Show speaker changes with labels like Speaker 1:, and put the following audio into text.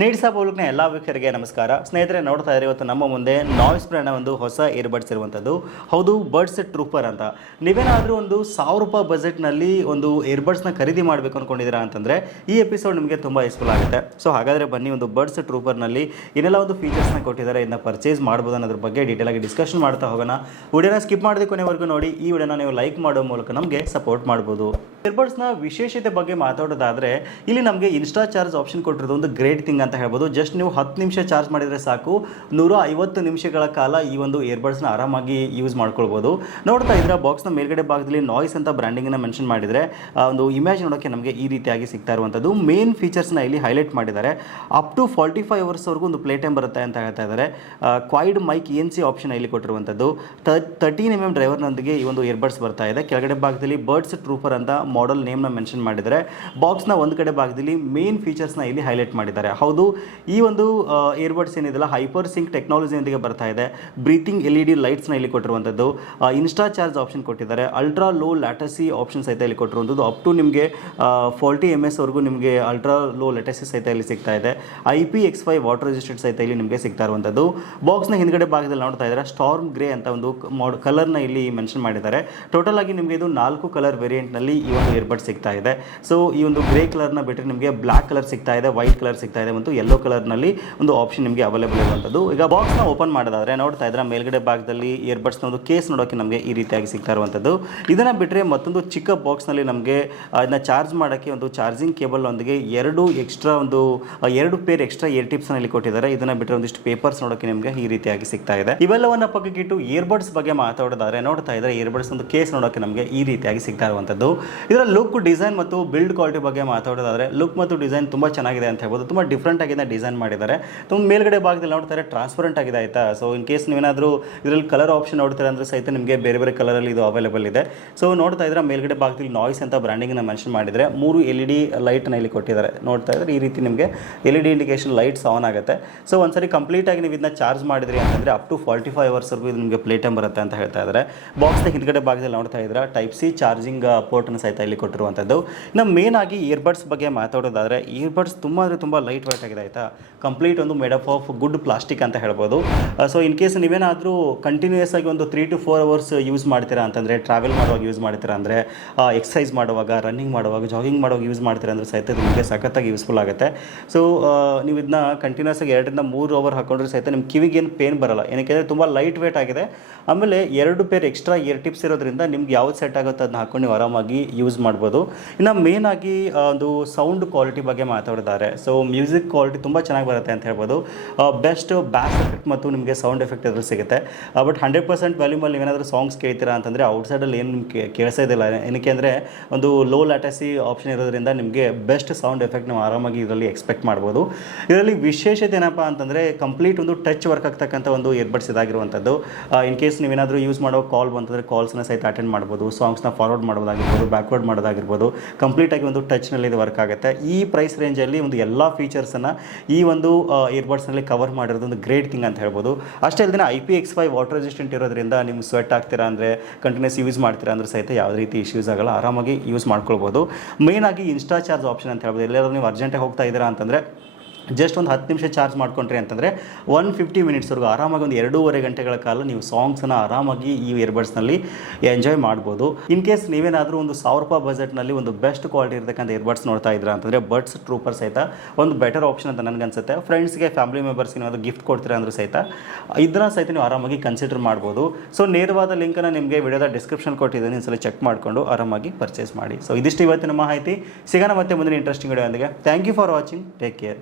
Speaker 1: ನೀಡ್ಸಾ ಬೋಲ್ಕ್ನ ಎಲ್ಲ ವೀಕ್ಷರಿಗೆ ನಮಸ್ಕಾರ. ಸ್ನೇಹಿತರೆ, ನೋಡ್ತಾ ಇದ್ದಾರೆ ಇವತ್ತು ನಮ್ಮ ಮುಂದೆ ನಾಯ್ಸ್ ಬ್ರ್ಯಾಂಡ್ನ ಒಂದು ಹೊಸ ಇಯರ್ಬಡ್ಸ್ ಇರುವಂಥದ್ದು ಹೌದು ಬರ್ಡ್ಸ್ ಟ್ರೂಪರ್ ಅಂತ. ನೀವೇನಾದರೂ ಒಂದು ಸಾವಿರ ರೂಪಾಯಿ ಬಜೆಟ್ನಲ್ಲಿ ಒಂದು ಇಯರ್ಬಡ್ಸ್ನ ಖರೀದಿ ಮಾಡಬೇಕು ಅಂದ್ಕೊಂಡಿದ್ದೀರಾ ಅಂತಂದರೆ, ಈ ಎಪಿಸೋಡ್ ನಿಮಗೆ ತುಂಬ ಯೂಸ್ಫುಲ್ ಆಗುತ್ತೆ. ಸೊ ಹಾಗಾದರೆ ಬನ್ನಿ ಒಂದು ಬರ್ಡ್ಸ್ ಟ್ರೂಪರ್ನಲ್ಲಿ ಏನೆಲ್ಲ ಒಂದು ಫೀಚರ್ಸ್ನ ಕೊಟ್ಟಿದ್ದಾರೆ, ಇದನ್ನ ಪರ್ಚೇಸ್ ಮಾಡ್ಬೋದು ಅನ್ನೋದ್ರ ಬಗ್ಗೆ ಡೀಟೇಲ್ ಆಗಿ ಡಿಸ್ಕಷನ್ ಮಾಡ್ತಾ ಹೋಗೋಣ. ವಿಡಿಯೋನ ಸ್ಕಿಪ್ ಮಾಡಿದ ಕೊನೆವರೆಗೂ ನೋಡಿ, ಈ ವಿಡಿಯೋನ ನೀವು ಲೈಕ್ ಮಾಡೋ ಮೂಲಕ ನಮಗೆ ಸಪೋರ್ಟ್ ಮಾಡ್ಬೋದು. ಇಯರ್ಬಡ್ಸ್ನ ವಿಶೇಷತೆ ಬಗ್ಗೆ ಮಾತಾಡೋದಾದ್ರೆ, ಇಲ್ಲಿ ನಮಗೆ ಇನ್ಸ್ಟಾ ಚಾರ್ಜ್ ಆಪ್ಷನ್ ಕೊಟ್ಟಿರೋದು ಒಂದು ಗ್ರೇಟ್ ಥಿಂಗ್ ಅಂತ ಹೇಳ್ಬೋದು. ಜಸ್ಟ್ ನೀವು ಹತ್ತು ನಿಮಿಷ ಚಾರ್ಜ್ ಮಾಡಿದರೆ ಸಾಕು. ನೂರ ಐವತ್ತು ನಿಮಿಷಗಳ ಕಾಲ ಈ ಒಂದು ಇಯರ್ಬಡ್ಸ್ನ ಆರಾಮಾಗಿ ಯೂಸ್ ಮಾಡ್ಕೊಳ್ಬೋದು. ನೋಡ್ತಾ ಇದ್ರೆ ಬಾಕ್ಸ್ನ ಮೇಲ್ಗಡೆ ಭಾಗದಲ್ಲಿ ನಾಯ್ಸ್ ಅಂತ ಬ್ರ್ಯಾಂಡಿಂಗನ್ನ ಮೆನ್ಷನ್ ಮಾಡಿದರೆ ಒಂದು ಇಮೇಜ್ ನೋಡೋಕ್ಕೆ ನಮಗೆ ಈ ರೀತಿಯಾಗಿ ಸಿಗ್ತಾ ಇರುವಂಥದ್ದು. ಮೇನ್ ಫೀಚರ್ಸ್ನ ಇಲ್ಲಿ ಹೈಲೈಟ್ ಮಾಡಿದ್ದಾರೆ. ಅಪ್ ಟು ಫಾರ್ಟಿ ಫೈವ್ ಅವರ್ಸ್ವರೆಗೂ ಒಂದು ಪ್ಲೇ ಟೈಮ್ ಬರುತ್ತೆ ಅಂತ ಹೇಳ್ತಾ ಇದ್ದಾರೆ. Quad mic N C option ಇಲ್ಲಿ ಕೊಟ್ಟಿರುವಂಥದ್ದು. ತರ್ಟೀನ್ ಎಂ ಎಂ ಡ್ರೈವರ್ನೊಂದಿಗೆ ಈ ಒಂದು ಇಯರ್ಬಡ್ಸ್ ಬರ್ತಾ ಇದೆ. ಕೆಳಗಡೆ ಭಾಗದಲ್ಲಿ ಬರ್ಡ್ಸ್ ಟ್ರೂಫರ್ ಅಂತ ಮಾಡೆಲ್ ನೇಮ್ನ ಮೆನ್ಷನ್ ಮಾಡಿದ್ದಾರೆ. ಬಾಕ್ಸ್ನ ಒಂದು ಕಡೆ ಭಾಗದಲ್ಲಿ ಮೇನ್ ಫೀಚರ್ಸ್ನ ಇಲ್ಲಿ ಹೈಲೈಟ್ ಮಾಡಿದ್ದಾರೆ. ಹೌದು, ಈ ಒಂದು ಇಯರ್ಬಡ್ಸ್ ಏನಿದೆಲ್ಲ ಹೈಪರ್ ಸಿಂಕ್ ಟೆಕ್ನಾಲಜಿಯೊಂದಿಗೆ ಬರ್ತಾ ಇದೆ. ಬ್ರೀತಿಂಗ್ ಎಲ್ ಇ ಡಿ ಲೈಟ್ಸ್ನ ಇಲ್ಲಿ ಕೊಟ್ಟಿರುವಂಥದ್ದು ಇನ್ಸ್ಟಾ ಚಾರ್ಜ್ ಆಪ್ಷನ್ ಕೊಟ್ಟಿದ್ದಾರೆ. ಅಲ್ಟ್ರಾ ಲೋ ಲ್ಯಾಟಸಿ ಆಪ್ಷನ್ ಸಹಿತ ಇಲ್ಲಿ ಕೊಟ್ಟಿರುವಂಥದ್ದು ಅಪ್ ಟು ನಿಮಗೆ ಫಾರ್ಟಿ ಎಂ ವರೆಗೂ ನಿಮಗೆ ಅಲ್ಟ್ರಾ ಲೋ ಲ್ಯಾಟಸಿ ಸಹಿತ ಇಲ್ಲಿ ಸಿಗ್ತಾ ಇದೆ. I P X five water resistant ಸಹಿತ ಇಲ್ಲಿ ನಿಮಗೆ ಸಿಗ್ತಾ ಇರುವಂಥದ್ದು ಬಾಕ್ಸ್ನ ಹಿಂದ್ಗಡೆ ಭಾಗದಲ್ಲಿ ನೋಡ್ತಾ ಇದ್ದಾರೆ ಸ್ಟಾರ್ಮ್ ಗ್ರೇ ಅಂತ ಒಂದು ಮಾಡ್ ಕಲರ್ನ ಇಲ್ಲಿ ಮೆನ್ಷನ್ ಮಾಡಿದ್ದಾರೆ. ಟೋಟಲ್ ಆಗಿ ನಿಮಗೆ ಇದು ನಾಲ್ಕು ಕಲರ್ ವೇರಿಯಂಟ್ನಲ್ಲಿ ಈ ಒಂದು ಇಯರ್ಬಡ್ ಸಿಗ್ತಾ ಇದೆ. ಸೊ ಈ ಒಂದು ಗ್ರೇ ಕಲರ್ನ ಬಿಟ್ಟರೆ ನಿಮಗೆ ಬ್ಲಾಕ್ ಕಲರ್ ಸಿಗ್ತಾ ಇದೆ ವೈಟ್ ಕಲರ್ ಸಿಗ್ತಾ ಇದೆ ಮತ್ತು ಯೆಲ್ಲೋ ಕಲರ್ನಲ್ಲಿ ಒಂದು ಆಪ್ಷನ್ ನಿಮಗೆ ಅವೈಲೇಬಲ್ ಇರುವಂಥದ್ದು. ಈಗ ಬಾಕ್ಸ್ನ ಓಪನ್ ಮಾಡೋದಾದರೆ ನೋಡ್ತಾ ಇದ್ರೆ ಮೇಲ್ಗಡೆ ಭಾಗದಲ್ಲಿ ಇಯರ್ಬಡ್ಸ್ನ ಒಂದು ಕೇಸ್ ನೋಡೋಕ್ಕೆ ನಮಗೆ ಈ ರೀತಿಯಾಗಿ ಸಿಗ್ತಾ ಇರುವಂಥದ್ದು. ಇದನ್ನು ಬಿಟ್ಟರೆ ಮತ್ತೊಂದು ಚಿಕ್ಕ ಬಾಕ್ಸ್ನಲ್ಲಿ ನಮಗೆ ಅದನ್ನ ಚಾರ್ಜ್ ಮಾಡೋಕ್ಕೆ ಒಂದು ಚಾರ್ಜಿಂಗ್ ಕೇಬಲ್ ಒಂದಿಗೆ ಎರಡು ಎಕ್ಸ್ಟ್ರಾ ಒಂದು ಎರಡು ಪೇರ್ ಎಕ್ಸ್ಟ್ರಾ ಏರ್ ಟಿಪ್ಸ್ನ ಇಲ್ಲಿ ಕೊಟ್ಟಿದ್ದಾರೆ. ಇದನ್ನ ಬಿಟ್ಟರೆ ಒಂದಿಷ್ಟು ಪೇಪರ್ಸ್ ನೋಡೋಕ್ಕೆ ನಿಮಗೆ ಈ ರೀತಿಯಾಗಿ ಸಿಗ್ತಾ ಇದೆ. ಇವೆಲ್ಲವನ್ನ ಪಕ್ಕಕ್ಕಿಟ್ಟು ಇಯರ್ಬಡ್ಸ್ ಬಗ್ಗೆ ಮಾತಾಡೋದಾದ್ರೆ ನೋಡ್ತಾ ಇದ್ರೆ ಇಯರ್ಬಡ್ಸ್ ಒಂದು ಕೇಸ್ ನೋಡೋಕ್ಕೆ ನಮಗೆ ಈ ರೀತಿಯಾಗಿ ಸಿಗ್ತಾ ಇರುವಂಥದ್ದು. ಇದರ ಲುಕ್ ಡಿಸೈನ್ ಮತ್ತು ಬಿಲ್ಡ್ ಕ್ವಾಲಿಟಿ ಬಗ್ಗೆ ಮಾತಾಡೋದಾದ್ರೆ ಲುಕ್ ಮತ್ತು ಡಿಸೈನ್ ತುಂಬ ಚೆನ್ನಾಗಿದೆ ಅಂತ ಹೇಳ್ಬೋದು. ತುಂಬ ಡಿಫ್ರೆಂಟ್ ಆಗಿದೆ ಡಿಸೈನ್ ಮಾಡಿದ್ದಾರೆ. ತುಂಬ ಮೇಲ್ಗಡೆ ಭಾಗದಲ್ಲಿ ನೋಡ್ತಾರೆ ಟ್ರಾನ್ಸ್ಪರೆಂಟ್ ಆಗಿದೆ ಆಯಿತಾ? ಸೊ ಇನ್ ಕೇಸ್ ನೀವೇನಾದರೂ ಇದರಲ್ಲಿ ಕಲರ್ ಆಪ್ಷನ್ ನೋಡ್ತೀರಾ ಅಂದ್ರೆ ಸಹಿತ ನಿಮಗೆ ಬೇರೆ ಬೇರೆ ಕಲರಲ್ಲಿ ಇದು ಅವೈಲೇಬಲ್ ಇದೆ. ಸೊ ನೋಡ್ತಾ ಇದ್ರೆ ಮೇಲ್ಗಡೆ ಭಾಗದಲ್ಲಿ ನಾಯ್ಸ್ ಅಂತ ಬ್ರ್ಯಾಂಡಿಂಗ್ನ ಮೆನ್ಷನ್ ಮಾಡಿದರೆ ಮೂರು ಎಲ್ ಇ ಡಿ ಲೈಟ್ನ ಇಲ್ಲಿ ಕೊಟ್ಟಿದ್ದಾರೆ. ನೋಡ್ತಾ ಇದ್ರೆ ಈ ರೀತಿ ನಿಮಗೆ L E D indication lights on ಆಗುತ್ತೆ. ಸೊ ಒಂದ್ಸರಿ ಕಂಪ್ಲೀಟ್ ಆಗಿ ನೀವು ಇದನ್ನ ಚಾರ್ಜ್ ಮಾಡಿದ್ರಿ ಅಂತಂದರೆ ಅಪ್ ಟು ಫಾರ್ಟಿ ಫೈವ್ ಅವರ್ಸ್ವರೆಗೂ ಇದು ನಿಮಗೆ ಪ್ಲೇ ಟೈಮ್ ಬರುತ್ತೆ ಅಂತ ಹೇಳ್ತಾ ಇದ್ದಾರೆ. ಬಾಕ್ಸ್ನ ಹಿಂದ್ಗಡೆ ಭಾಗದಲ್ಲಿ ನೋಡ್ತಾ ಇದ್ರೆ ಟೈಪ್ ಸಿ ಚಾರ್ಜಿಂಗ್ ಪೋರ್ಟ್ನ ಸಹಿತ ಇಲ್ಲಿ ಕೊಟ್ಟಿರುವಂಥದ್ದು. ಇನ್ನು ಮೇನ್ ಆಗಿ ಇಯರ್ಬಡ್ಸ್ ಬಗ್ಗೆ ಮಾತಾಡೋದಾದ್ರೆ ಇಯರ್ಬಡ್ಸ್ ತುಂಬ ಅಂದರೆ ತುಂಬ ಲೈಟ್ ವೈಟ್ ಆಗಿದೆ ಆಯಿತಾ? ಕಂಪ್ಲೀಟ್ ಒಂದು ಮೇಡಪ್ ಆಫ್ ಗುಡ್ ಪ್ಲಾಸ್ಟಿಕ್ ಅಂತ ಹೇಳ್ಬೋದು. ಸೊ ಇನ್ ಕೇಸ್ ನೀವೇನಾದರೂ ಕಂಟಿನ್ಯೂಯಸ್ ಆಗಿ ಒಂದು three to four hours use ಮಾಡ್ತೀರಾ ಅಂತಂದರೆ ಟ್ರಾವೆಲ್ ಮಾಡುವಾಗ ಯೂಸ್ ಮಾಡ್ತೀರಾ ಅಂದರೆ ಎಕ್ಸಸೈಸ್ ಮಾಡುವಾಗ ರನ್ನಿಂಗ್ ಮಾಡುವಾಗ ಜಾಗಿಂಗ್ ಮಾಡುವಾಗ ಯೂಸ್ ಮಾಡ್ತೀರಾ ಅಂದರೆ ಸಹಿತ ನಿಮಗೆ ಸಖತ್ತಾಗಿ ಯೂಸ್ಫುಲ್ ಆಗುತ್ತೆ. ಸೊ ನೀವು ಇದನ್ನ ಕಂಟಿನ್ಯೂಸ್ ಆಗಿ ಎರಡರಿಂದ ಮೂರು ಅವರ್ ಹಾಕೊಂಡ್ರೆ ಸಹಿತ ನಿಮ್ಮ ಕಿವಿಗೆ ಏನು ಪೇನ್ ಬರಲ್ಲ. ಏನಕ್ಕೆ ತುಂಬ ಲೈಟ್ ವೇಟ್ ಆಗಿದೆ. ಆಮೇಲೆ ಎರಡು ಪೇರ್ ಎಕ್ಸ್ಟ್ರಾ ಇಯರ್ ಟಿಪ್ಸ್ ಇರೋದ್ರಿಂದ ನಿಮ್ಗೆ ಯಾವ್ದು ಸೆಟ್ ಆಗುತ್ತೆ ಅದನ್ನ ಹಾಕೊಂಡು ನೀವು ಆರಾಮಾಗಿ ಮಾಡ್ಬೋದು. ಇನ್ನು ಮೇನ್ ಆಗಿ ಒಂದು ಸೌಂಡ್ ಕ್ವಾಲಿಟಿ ಬಗ್ಗೆ ಮಾತಾಡಿದ್ದಾರೆ. ಸೊ ಮ್ಯೂಸಿಕ್ ಕ್ವಾಲಿಟಿ ತುಂಬ ಚೆನ್ನಾಗಿ ಬರುತ್ತೆ ಅಂತ ಹೇಳ್ಬೋದು. ಬೆಸ್ಟ್ ಬ್ಯಾಸ್ ಎಫೆಕ್ಟ್ ಮತ್ತು ನಿಮಗೆ ಸೌಂಡ್ ಎಫೆಕ್ಟ್ ಅದ್ರಲ್ಲಿ ಸಿಗುತ್ತೆ. ಬಟ್ ಹಂಡ್ರೆಡ್ ಪರ್ಸೆಂಟ್ ವ್ಯಾಲ್ಯೂಮಲ್ಲಿ ನೀವೇನಾದರೂ ಸಾಂಗ್ಸ್ ಕೇಳ್ತೀರಾ ಅಂತಂದರೆ ಔಟ್ಸೈಡಲ್ಲಿ ಏನು ನಿಮ್ಗೆ ಕೇಳಿಸೋದಿಲ್ಲ ಏನಕ್ಕೆ ಅಂದರೆ ಒಂದು ಲೋ ಲ್ಯಾಟಸಿ ಆಪ್ಷನ್ ಇರೋದ್ರಿಂದ ನಿಮಗೆ ಬೆಸ್ಟ್ ಸೌಂಡ್ ಎಫೆಕ್ಟ್ ನಾವು ಆರಾಮಾಗಿ ಇದರಲ್ಲಿ ಎಕ್ಸ್ಪೆಕ್ಟ್ ಮಾಡ್ಬೋದು. ಇದರಲ್ಲಿ ವಿಶೇಷತೆ ಏನಪ್ಪ ಅಂತಂದರೆ ಕಂಪ್ಲೀಟ್ ಒಂದು ಟಚ್ ವರ್ಕ್ ಆಗ್ತಕ್ಕಂಥ ಒಂದು ಇಯರ್ಬಡ್ಸ್ ಇದಾಗಿರುವಂಥದ್ದು. ಇನ್ ಕೇಸ್ ನೀವೇನಾದರೂ ಯೂಸ್ ಮಾಡೋ ಕಾಲ್ ಬಂತಂದರೆ ಕಾಲ್ಸ್ನ ಸಹಿತ ಅಟೆಂಡ್ ಮಾಡ್ಬೋದು ಸಾಂಗ್ಸ್ನ ಫಾರ್ವರ್ಡ್ ಮಾಡೋದಾಗಿರ್ಬೋದು ಬ್ಯಾಕ್ವರ್ಡ್ ಮಾಡೋದಾಗಿರ್ಬೋದು ಕಂಪ್ಲೀಟಾಗಿ ಒಂದು ಟಚ್ನಲ್ಲಿ ಇದು ವರ್ಕ್ ಆಗುತ್ತೆ. ಈ ಪ್ರೈಸ್ ರೇಂಜಲ್ಲಿ ಒಂದು ಎಲ್ಲ ಫೀಚರ್ಸನ್ನು ಈ ಒಂದು ಇಯರ್ಬಡ್ಸ್ನಲ್ಲಿ ಕವರ್ ಮಾಡಿರೋದು ಒಂದು ಗ್ರೇಟ್ ಥಿಂಗ್ ಅಂತ ಹೇಳ್ಬೋದು. ಅಷ್ಟೇ ಅಲ್ಲದೆ I P X five water resistant ಇರೋದ್ರಿಂದ ನಿಮ್ಗೆ ಸ್ವೆಟ್ ಆಗ್ತೀರಾ ಅಂದರೆ ಕಂಟಿನ್ಯೂಸ್ ಯೂಸ್ ಮಾಡ್ತೀರಾ ಅಂದರೆ ಸಹಿತ ಯಾವುದೇ ರೀತಿ ಇಶ್ಯೂಸ್ ಆಗಲ್ಲ, ಆರಾಮಾಗಿ ಯೂಸ್ ಮಾಡ್ಕೊಳ್ಬೋದು. ಮೇಯ್ನಾಗಿ ಇನ್ಸ್ಟಾ ಚಾರ್ಜ್ ಆಪ್ಷನ್ ಅಂತ ಹೇಳ್ಬೋದು. ಎಲ್ಲಾದರೂ ನೀವು ಅರ್ಜೆಂಟಾಗಿ ಹೋಗ್ತಾ ಇದ್ದೀರಾ ಅಂತಂದರೆ ಜಸ್ಟ್ ಒಂದು ಹತ್ತು ನಿಮಿಷ ಚಾರ್ಜ್ ಮಾಡ್ಕೊಂಡ್ರಿ ಅಂತಂದರೆ ಒನ್ ಫಿಫ್ಟಿ ಮಿನಿಟ್ಸ್ವರೆಗೂ ಆರಾಮಾಗಿ ಒಂದು ಎರಡೂವರೆ ಗಂಟೆಗಳ ಕಾಲ ನೀವು ಸಾಂಗ್ಸನ್ನು ಆರಾಮಾಗಿ ಈ ಇಯರ್ಬಡ್ಸ್ನಲ್ಲಿ ಎಂಜಾಯ್ ಮಾಡ್ಬೋದು. ಇನ್ ಕೇಸ್ ನೀವೇನಾದರೂ ಒಂದು ಸಾವಿರ ರೂಪಾಯಿ ಬಜೆಟ್ನಲ್ಲಿ ಒಂದು ಬೆಸ್ಟ್ ಕ್ವಾಲಿಟಿ ಇರತಕ್ಕಂಥ ಇಯರ್ಬಡ್ಸ್ ನೋಡ್ತಾ ಇದ್ದೀರಾ ಅಂತಂದರೆ ಬಡ್ಸ್ ಟ್ರೂಪರ್ ಸಹಿತ ಒಂದು ಬೆಟರ್ ಆಪ್ಷನ್ ಅಂತ ನನಗನ್ಸುತ್ತೆ ಫ್ರೆಂಡ್ಸ್ಗೆ ಫ್ಯಾಮಿಲಿ ಮೆಂಬರ್ಸ್ಗೆ ಏನಾದರೂ ಗಿಫ್ಟ್ ಕೊಡ್ತೀರಾ ಅಂದರೂ ಸಹಿತ ಇದನ್ನ ಸಹಿತ ನೀವು ಆರಾಮಾಗಿ ಕನ್ಸಿಡರ್ ಮಾಡ್ಬೋದು. ಸೊ ನೇರವಾದ ಲಿಂಕನ್ನು ನಿಮಗೆ ವಿಡಿಯೋದ ಡಿಸ್ಕ್ರಿಪ್ಷನ್ ಕೊಟ್ಟಿದ್ದೀನಿ. ಸಲ ಚೆಕ್ ಮಾಡಿಕೊಂಡು ಆರಾಮಾಗಿ ಪರ್ಚೇಸ್ ಮಾಡಿ. ಸೊ ಇದಿಷ್ಟು ಇವತ್ತಿನ ಮಾಹಿತಿ. ಸಿಗೋಣ ಮತ್ತೆ ಮುಂದಿನ interesting video thank you for watching take care